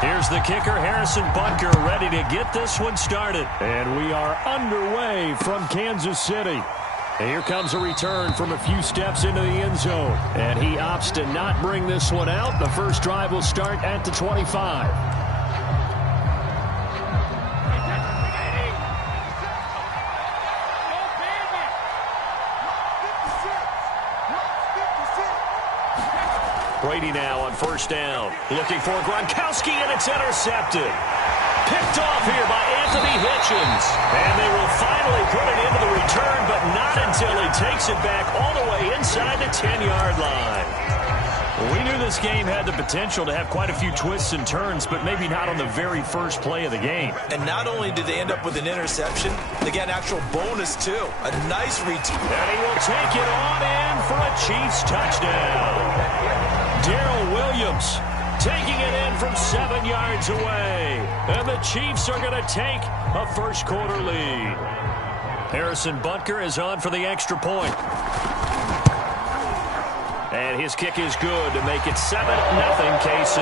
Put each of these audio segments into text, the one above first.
Here's the kicker, Harrison Butker, ready to get this one started. And we are underway from Kansas City. And here comes a return from a few steps into the end zone. And he opts to not bring this one out. The first drive will start at the 25. Brady now on first down. Looking for Gronkowski, and it's intercepted. Picked off here by Anthony Hitchens. And they will finally put it into the return, but not until he takes it back all the way inside the 10-yard line. We knew this game had the potential to have quite a few twists and turns, but maybe not on the very first play of the game. And not only did they end up with an interception, they got an actual bonus, too. A nice return. And he will take it on in for a Chiefs touchdown. Darrell Williams taking it in from 7 yards away. And the Chiefs are going to take a first-quarter lead. Harrison Butker is on for the extra point. And his kick is good to make it 7-0 KC.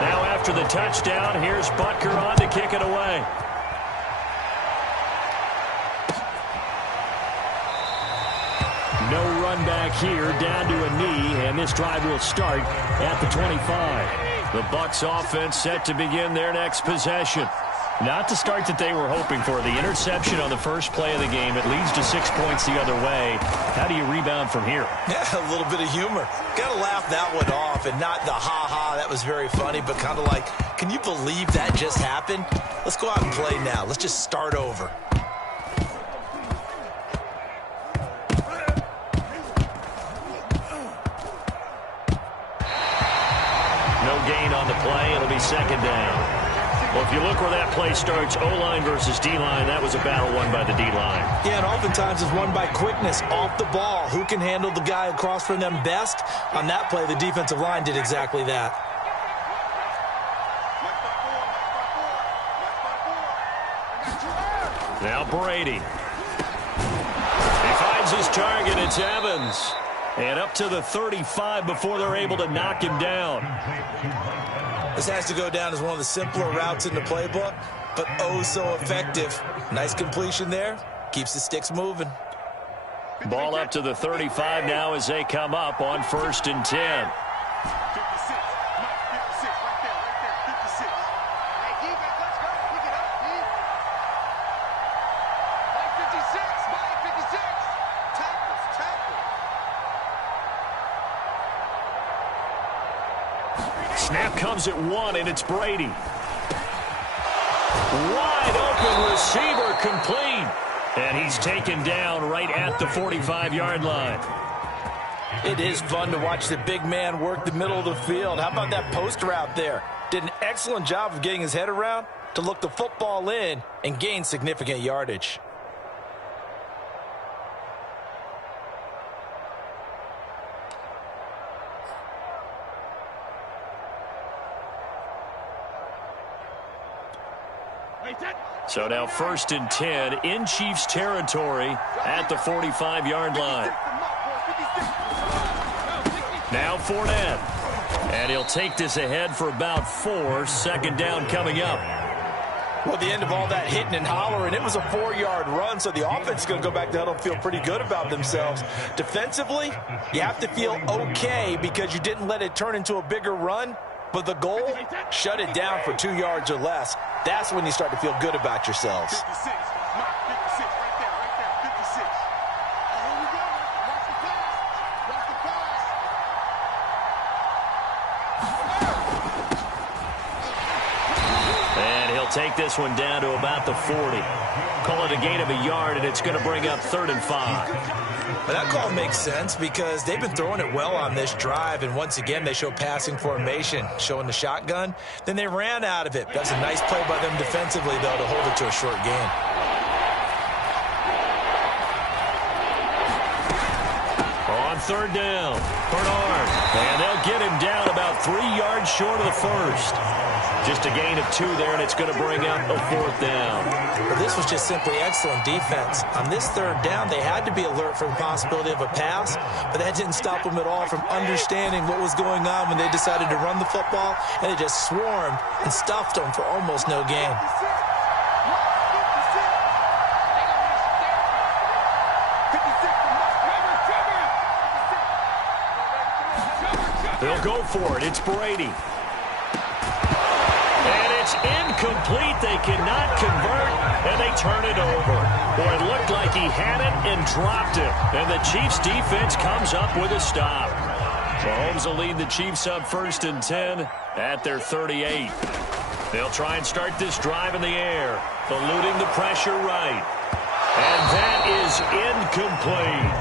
Now after the touchdown, here's Butker on to kick it away. No run back here, down to a knee, and this drive will start at the 25. The Bucs offense set to begin their next possession. Not the start that they were hoping for. The interception on the first play of the game. It leads to 6 points the other way. How do you rebound from here? Yeah, a little bit of humor. Got to laugh that one off, and not the ha-ha, that was very funny, but kind of like, can you believe that just happened? Let's go out and play now. Let's just start over. No gain on the play. It'll be second down. Well, if you look where that play starts, O-line versus D-line, that was a battle won by the D-line. Yeah, and oftentimes it's won by quickness off the ball. Who can handle the guy across from them best? On that play, the defensive line did exactly that. Now Brady. He finds his target. It's Evans. And up to the 35 before they're able to knock him down. This has to go down as one of the simpler routes in the playbook, but oh so effective. Nice completion there. Keeps the sticks moving. Ball up to the 35 now as they come up on 1st and 10. Snap comes at 1, and it's Brady. Wide open receiver complete. And he's taken down right at the 45-yard line. It is fun to watch the big man work the middle of the field. How about that post route there? Did an excellent job of getting his head around to look the football in and gain significant yardage. So now 1st and 10 in Chiefs territory at the 45-yard line. Now Fournette. And he'll take this ahead for about 4. Second down coming up. Well, the end of all that hitting and hollering, it was a 4-yard run, so the offense is going to go back to huddle and feel pretty good about themselves. Defensively, you have to feel okay because you didn't let it turn into a bigger run. But the goal, shut it down for 2 yards or less. That's when you start to feel good about yourselves. 56. Mark 56 right there, right there. 56. Here we go. Watch the pass. Watch the pass. And he'll take this one down to about the 40. Call it a gain of a yard, and it's going to bring up 3rd and 5. But that call makes sense because they've been throwing it well on this drive, and once again they show passing formation, showing the shotgun. Then they ran out of it. That's a nice play by them defensively, though, to hold it to a short gain. On 3rd down, Bernard. And they'll get him down about 3 yards short of the first. Just a gain of 2 there, and it's going to bring up a 4th down. Well, this was just simply excellent defense. On this 3rd down, they had to be alert for the possibility of a pass, but that didn't stop them at all from understanding what was going on when they decided to run the football, and they just swarmed and stuffed them for almost no gain. They'll go for it. It's Brady. And it's incomplete. They cannot convert, and they turn it over. Boy, it looked like he had it and dropped it. And the Chiefs' defense comes up with a stop. Mahomes will lead the Chiefs up 1st and 10 at their 38. They'll try and start this drive in the air, eluding the pressure right. And that is incomplete.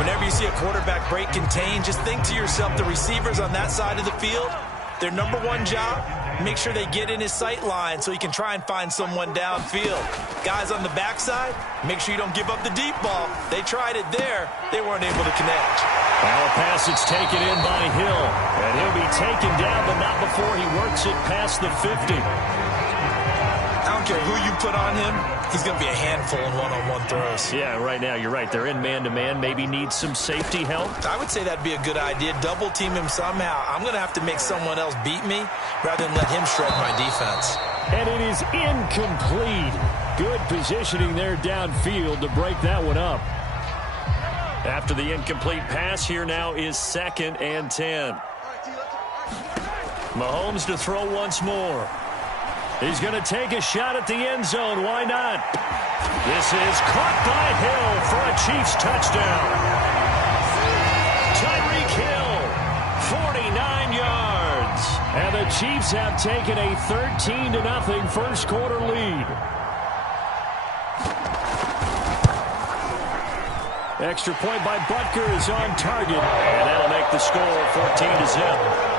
Whenever you see a quarterback break contain, just think to yourself, the receivers on that side of the field, their number 1 job, make sure they get in his sight line so he can try and find someone downfield. Guys on the backside, make sure you don't give up the deep ball. They tried it there. They weren't able to connect. Now a pass that's taken in by Hill. And he'll be taken down, but not before he works it past the 50. I don't care who you put on him. He's going to be a handful in one-on-one throws. Yeah, right now, you're right. They're in man-to-man. Maybe need some safety help. I would say that'd be a good idea. Double team him somehow. I'm going to have to make someone else beat me rather than let him shred my defense. And it is incomplete. Good positioning there downfield to break that one up. After the incomplete pass, here now is 2nd and 10. Mahomes to throw once more. He's going to take a shot at the end zone. Why not? This is caught by Hill for a Chiefs touchdown. Tyreek Hill, 49 yards. And the Chiefs have taken a 13-0 first quarter lead. Extra point by Butker is on target. And that'll make the score 14-0.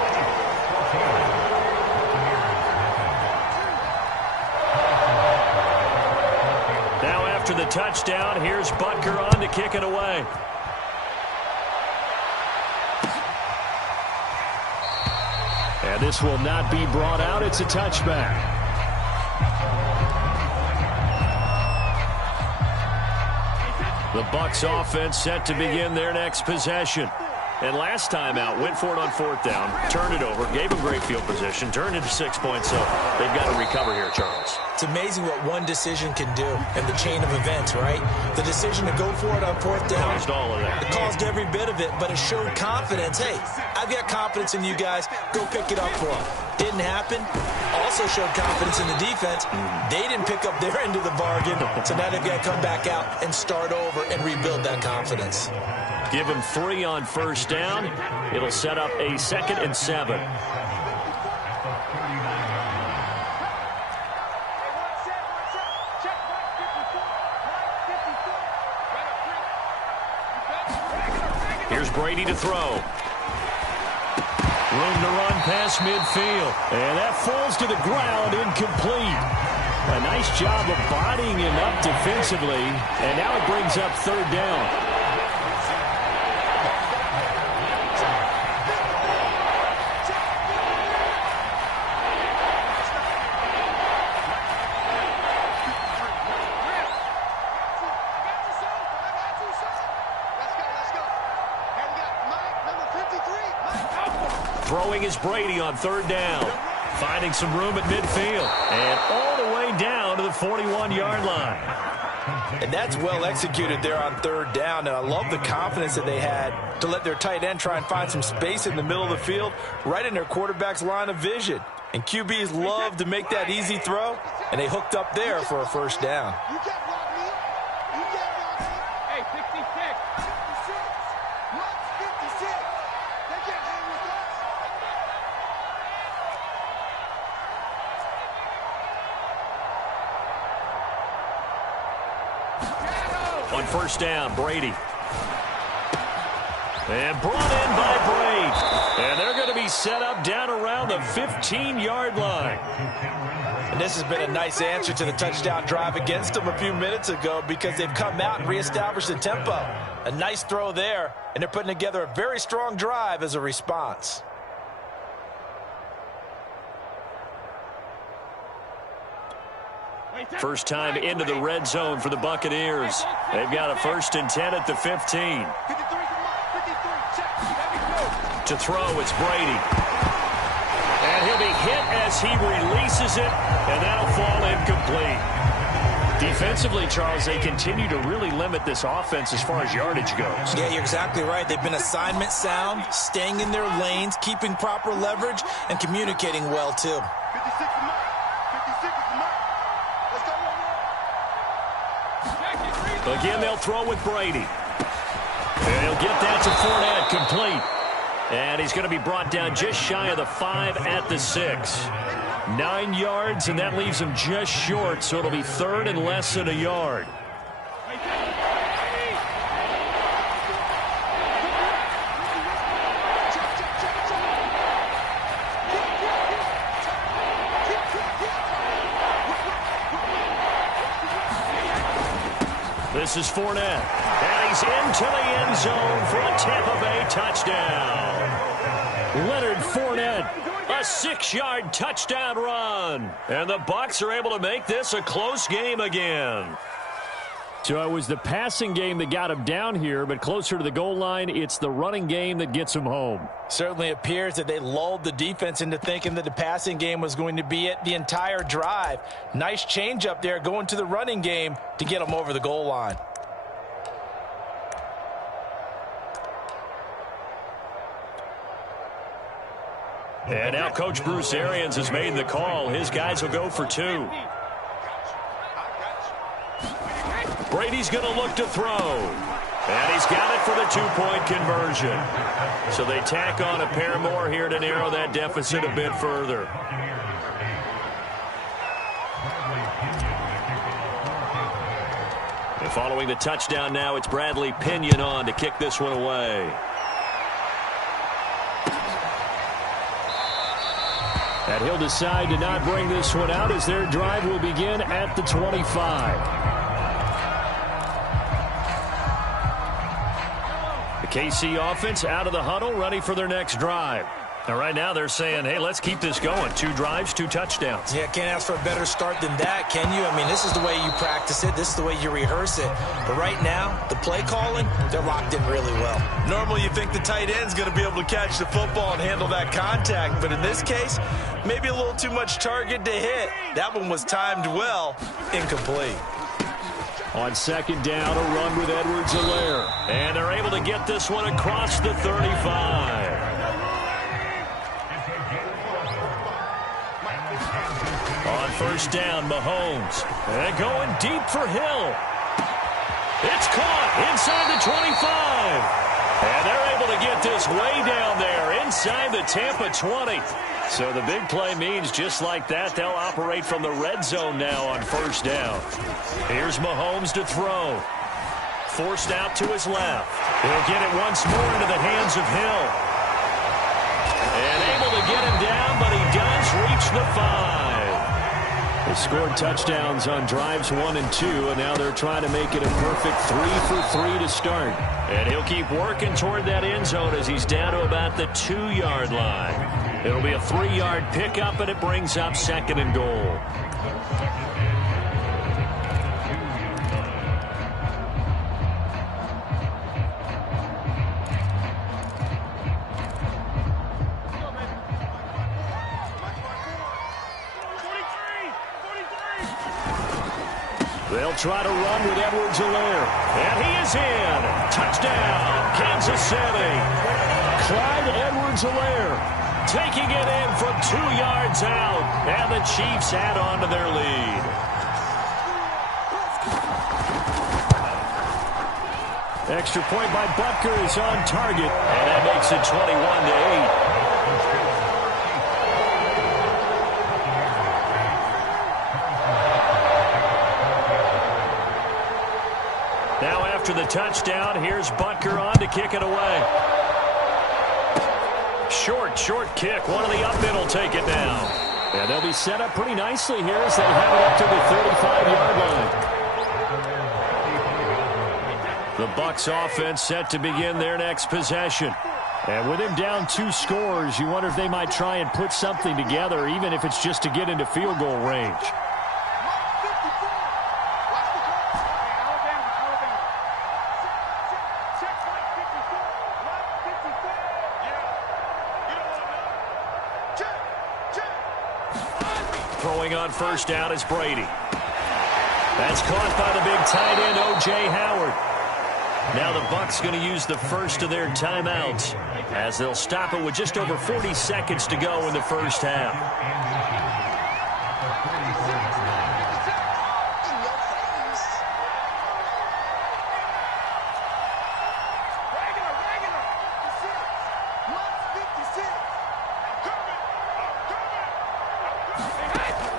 After the touchdown, here's Butker on to kick it away. And this will not be brought out. It's a touchback. The Bucs offense set to begin their next possession. And last time out, went for it on 4th down, turned it over, gave them great field position, turned into 6 points, so they've got to recover here, Charles. It's amazing what one decision can do in the chain of events, right? The decision to go for it on 4th down. Caused all of that. It caused every bit of it, but it showed confidence. Hey, I've got confidence in you guys. Go pick it up for them. Didn't happen. Also showed confidence in the defense. They didn't pick up their end of the bargain, so now they've got to come back out and start over and rebuild that confidence. Give him 3 on 1st down. It'll set up a 2nd and 7. Here's Brady to throw. Room to run past midfield. And that falls to the ground, incomplete. A nice job of bodying him up defensively. And now it brings up 3rd down. Throwing is Brady on 3rd down. Finding some room at midfield. And all the way down to the 41-yard line. And that's well executed there on 3rd down. And I love the confidence that they had to let their tight end try and find some space in the middle of the field, right in their quarterback's line of vision. And QBs love to make that easy throw, and they hooked up there for a 1st down. Hey, 66. 56. What's 56? They can't hang with us. On 1st down, Brady. And brought in by Brady. And they're going to be set up down around the 15-yard line. And this has been a nice answer to the touchdown drive against them a few minutes ago because they've come out and reestablished the tempo. A nice throw there, and they're putting together a very strong drive as a response. First time into the red zone for the Buccaneers. They've got a 1st and 10 at the 15. To throw, it's Brady. And he'll be hit as he releases it, and that'll fall incomplete. Defensively, Charles, they continue to really limit this offense as far as yardage goes. Yeah, you're exactly right. They've been assignment sound, staying in their lanes, keeping proper leverage, and communicating well, too. 56 is mine. 56 is mine. Let's go, one more. Again, they'll throw with Brady. And he'll get that to Fournette, complete. And he's going to be brought down just shy of the 5 at the 6. 9 yards, and that leaves him just short, so it'll be 3rd and less than a yard. This is Fournette, and he's into the end zone for a Tampa Bay touchdown. Leonard Fournette, a 6-yard touchdown run, and the Bucs are able to make this a close game again. So it was the passing game that got him down here, but closer to the goal line, it's the running game that gets him home. Certainly appears that they lulled the defense into thinking that the passing game was going to be it the entire drive. Nice change up there going to the running game to get them over the goal line. And now Coach Bruce Arians has made the call. His guys will go for 2. Brady's going to look to throw. And he's got it for the 2-point conversion. So they tack on a pair more here to narrow that deficit a bit further. And following the touchdown now, it's Bradley Pinion on to kick this one away. And he'll decide to not bring this one out as their drive will begin at the 25. The KC offense out of the huddle, ready for their next drive. Now, right now, they're saying, hey, let's keep this going. 2 drives, 2 touchdowns. Yeah, can't ask for a better start than that, can you? I mean, this is the way you practice it. This is the way you rehearse it. But right now, the play calling, they're locked in really well. Normally, you think the tight end's going to be able to catch the football and handle that contact. But in this case, maybe a little too much target to hit. That one was timed well, incomplete. On 2nd down, a run with Edwards-Helaire. And they're able to get this one across the 35. On 1st down, Mahomes. And going deep for Hill. It's caught inside the 25. And they're able to get this way down there inside the Tampa 20. So the big play means just like that, they'll operate from the red zone now on 1st down. Here's Mahomes to throw. Forced out to his left. He'll get it once more into the hands of Hill. And able to get him down, but he does reach the 5. They scored touchdowns on drives 1 and 2, and now they're trying to make it a perfect 3 for 3 to start. And he'll keep working toward that end zone as he's down to about the 2-yard line. It'll be a 3-yard pickup, and it brings up 2nd and goal. They'll try to run with Edwards-Helaire. And he is in. Touchdown, Kansas City. Clyde Edwards-Helaire taking it in from 2 yards out. And the Chiefs add on to their lead. Extra point by Butker is on target. And that makes it 21-8. After the touchdown, here's Butker on to kick it away. Short kick. One of the up men will take it now. And they'll be set up pretty nicely here as they have it up to the 35-yard line. The Bucs offense set to begin their next possession. And with him down 2 scores, you wonder if they might try and put something together, even if it's just to get into field goal range. Throwing on first down is Brady. That's caught by the big tight end, O.J. Howard. Now the Bucs going to use the first of their timeouts as they'll stop it with just over 40 seconds to go in the first half.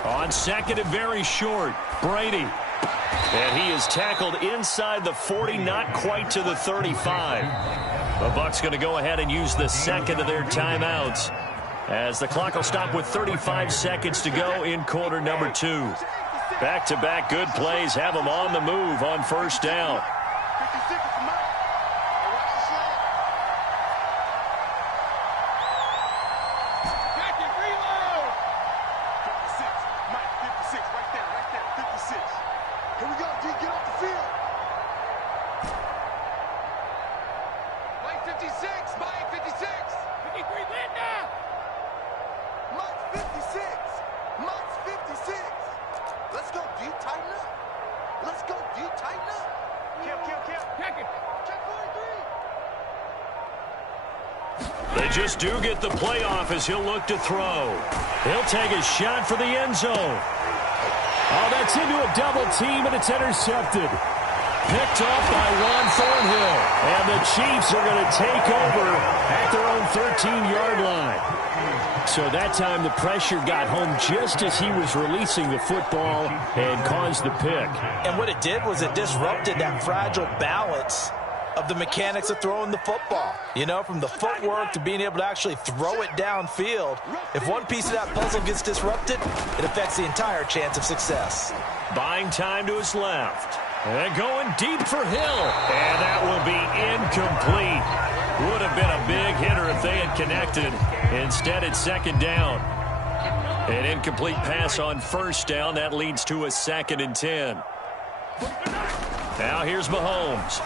On second and very short, Brady. And he is tackled inside the 40, not quite to the 35. The Bucs going to go ahead and use the second of their timeouts as the clock will stop with 35 seconds to go in quarter number 2. Back-to-back good plays have them on the move on first down. They just do get the playoff as he'll look to throw. He'll take a shot for the end zone. Oh, that's into a double team, and it's intercepted. Picked off by Ron Thornhill. And the Chiefs are going to take over at their own 13-yard line. So that time the pressure got home just as he was releasing the football and caused the pick. And what it did was it disrupted that fragile balance of the mechanics of throwing the football. You know, from the footwork to being able to actually throw it downfield. If one piece of that puzzle gets disrupted, it affects the entire chance of success. Buying time to his left. And going deep for Hill. And that will be incomplete. Would have been a big hitter if they had connected. Instead, it's second down. An incomplete pass on first down. That leads to a 2nd and 10. Now here's Mahomes.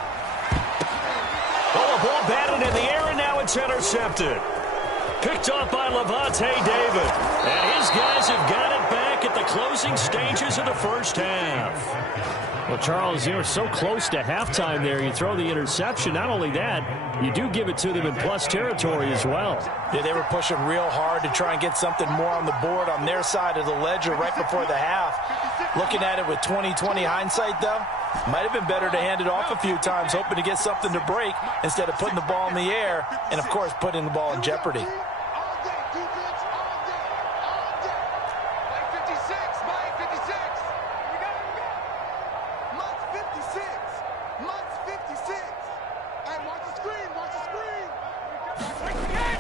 Oh, a ball batted in the air, and now it's intercepted. Picked off by Levante David. And his guys have got it back at the closing stages of the first half. Well, Charles, you're so close to halftime there. You throw the interception. Not only that, you do give it to them in plus territory as well. Yeah, they were pushing real hard to try and get something more on the board on their side of the ledger right before the half. Looking at it with 20/20 hindsight, though, might have been better to hand it off a few times, hoping to get something to break instead of putting the ball in the air and, of course, putting the ball in jeopardy.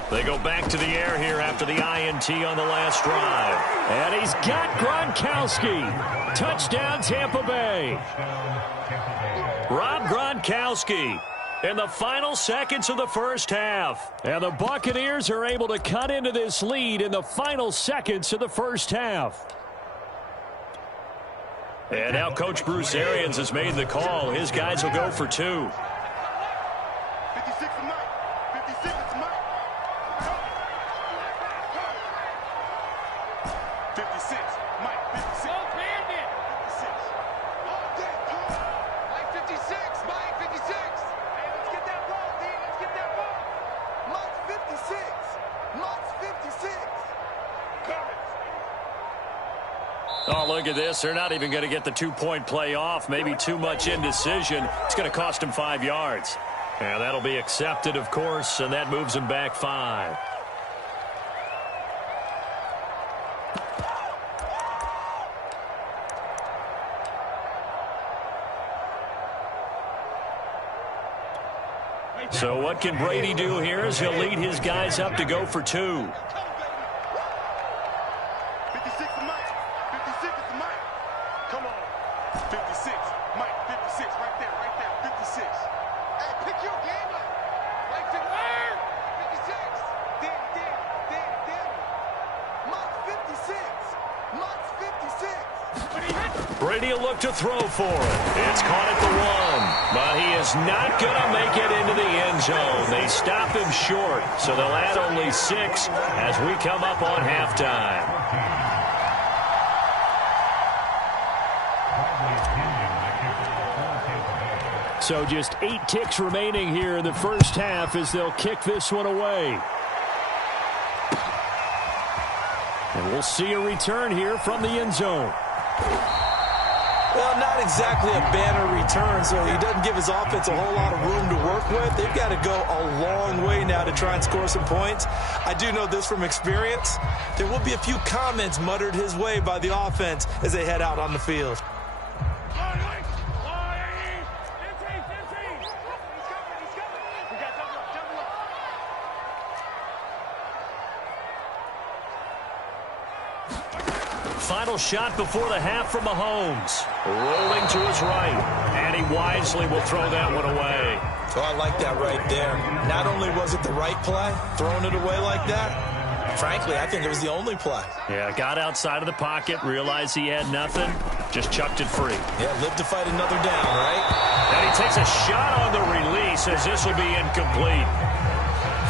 They go back to the air here after the INT on the last drive. And he's got Gronkowski. Touchdown, Tampa Bay. Rob Gronkowski in the final seconds of the first half. And the Buccaneers are able to cut into this lead in the final seconds of the first half. And now Coach Bruce Arians has made the call. His guys will go for 2. 56 to Mike. 56 to Mike. 56. Mike, 56. 56. All day, come on. Mike, 56. Mike, 56. Hey, let's get that ball, D. Let's get that ball. Mike's 56. Mike's 56. Oh, look at this. They're not even going to get the 2-point play off. Maybe too much indecision. It's going to cost them 5 yards. And that'll be accepted, of course, and that moves them back 5. So what can Brady do here as he'll lead his guys up to go for 2? 56 to Mike. 56 to Mike. Come on. 56. Mike, 56. Right there, right there. 56. Hey, pick your game up. Mike, 56. Damn. Mike, 56. Mike's 56. Brady will look to throw for it. It's caught at the 1. But he is not going to make it into the end zone. They stop him short. So they'll add only 6 as we come up on halftime. So just 8 ticks remaining here in the first half as they'll kick this one away. And we'll see a return here from the end zone. Well, not exactly a banner return, so he doesn't give his offense a whole lot of room to work with. They've got to go a long way now to try and score some points. I do know this from experience. There will be a few comments muttered his way by the offense as they head out on the field. Final shot before the half from Mahomes. Rolling to his right. And he wisely will throw that one away. So I like that right there. Not only was it the right play, throwing it away like that, frankly, I think it was the only play. Yeah, got outside of the pocket, realized he had nothing, just chucked it free. Yeah, live to fight another down, right? And he takes a shot on the release as this will be incomplete.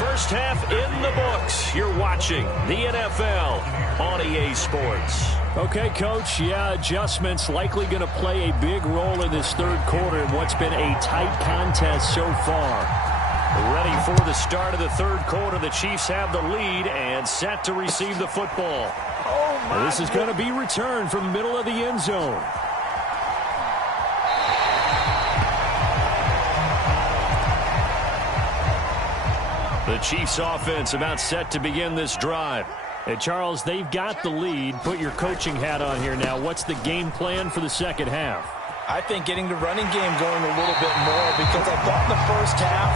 First half in the books. You're watching the NFL on EA Sports. Okay, Coach, yeah, adjustments likely going to play a big role in this third quarter in what's been a tight contest so far. Ready for the start of the third quarter. The Chiefs have the lead and set to receive the football. This is going to be returned from the middle of the end zone. The Chiefs offense about set to begin this drive. And Charles, they've got the lead. Put your coaching hat on here now. What's the game plan for the second half? I think getting the running game going a little bit more, because I thought in the first half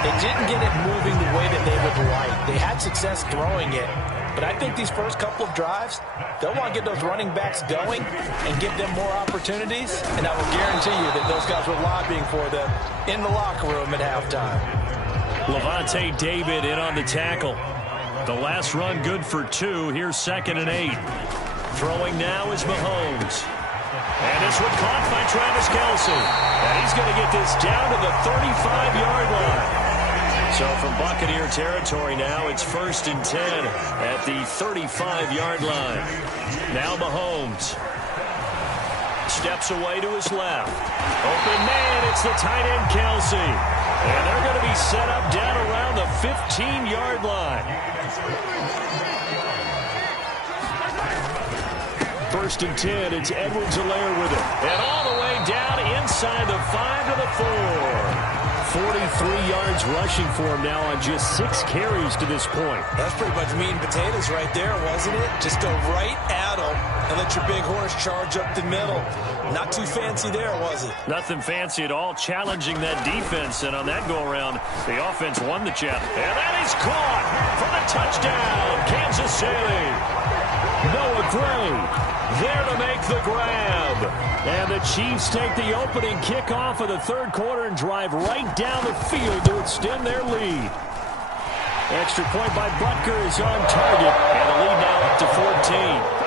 they didn't get it moving the way that they would like. They had success throwing it, but I think these first couple of drives, they'll want to get those running backs going and give them more opportunities, and I will guarantee you that those guys were lobbying for them in the locker room at halftime. Levante David in on the tackle. The last run good for 2. Here's 2nd and 8. Throwing now is Mahomes. And this one caught by Travis Kelce. And he's going to get this down to the 35-yard line. So from Buccaneer territory now, it's 1st and 10 at the 35-yard line. Now Mahomes steps away to his left. Open man, it's the tight end Kelce. And they're going to be set up down around the 15-yard line. 1st and 10, it's Edwards-Helaire with it. And all the way down inside the 5 to the 4. 43 yards rushing for him now on just 6 carries to this point. That's pretty much meat and potatoes right there, wasn't it? Just go right at him and let your big horse charge up the middle. Not too fancy there, was it? Nothing fancy at all, challenging that defense. And on that go-around, the offense won the challenge. And that is caught for the touchdown, Kansas City. Noah Gray there to make the grab. And the Chiefs take the opening kickoff of the third quarter and drive right down the field to extend their lead. Extra point by Butker is on target. And the lead now up to 14.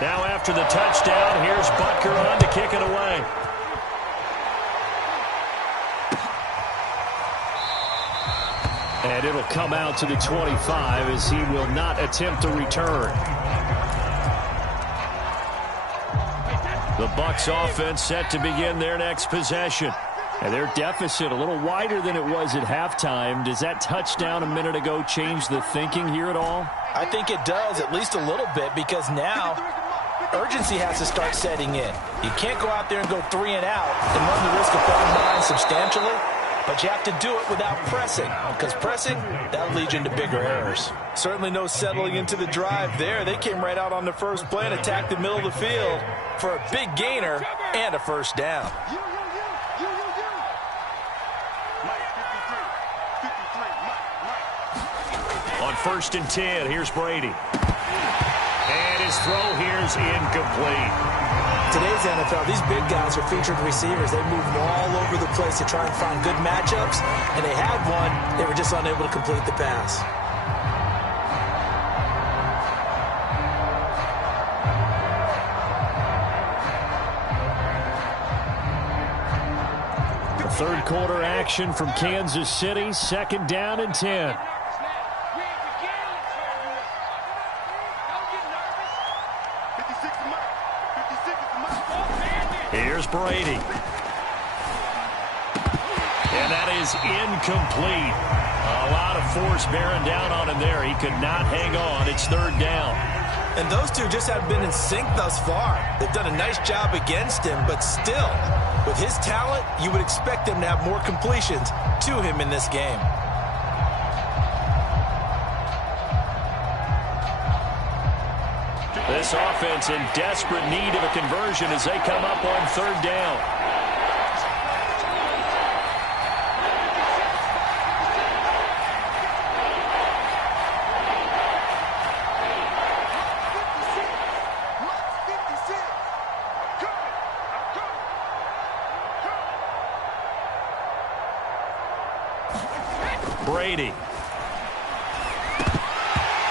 Now after the touchdown, here's Butker on to kick it away. And it'll come out to the 25 as he will not attempt to return. The Bucs offense set to begin their next possession. And their deficit a little wider than it was at halftime. Does that touchdown a minute ago change the thinking here at all? I think it does, at least a little bit, because now urgency has to start setting in. You can't go out there and go 3 and out and run the risk of falling behind substantially, but you have to do it without pressing, because pressing, that'll lead you into bigger errors. Certainly no settling into the drive there. They came right out on the first play and attacked the middle of the field for a big gainer and a first down. On 1st and 10, here's Brady. And his throw here's incomplete. Today's NFL, these big guys are featured receivers. They move all over the place to try and find good matchups, and they had one. They were just unable to complete the pass. Third quarter action from Kansas City. 2nd down and 10. Here's Brady. And that is incomplete. A lot of force bearing down on him there. He could not hang on. It's third down. And those two just have been in sync thus far. They've done a nice job against him, but still, with his talent, you would expect him to have more completions to him in this game. This offense in desperate need of a conversion as they come up on third down. Brady.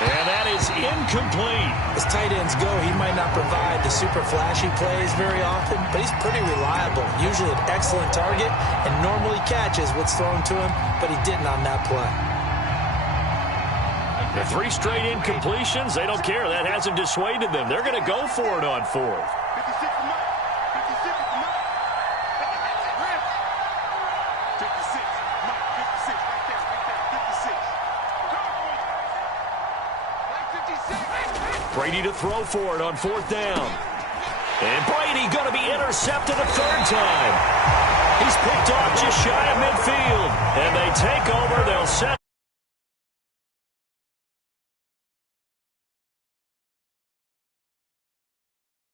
And that is incomplete. As tight ends go, he might not provide the super flashy plays very often, but he's pretty reliable. Usually an excellent target and normally catches what's thrown to him, but he didn't on that play. The 3 straight incompletions, they don't care. That hasn't dissuaded them. They're going to go for it on fourth. Brady to throw for it on fourth down. And Brady going to be intercepted a third time. He's picked off just shy of midfield. And they take over. They'll set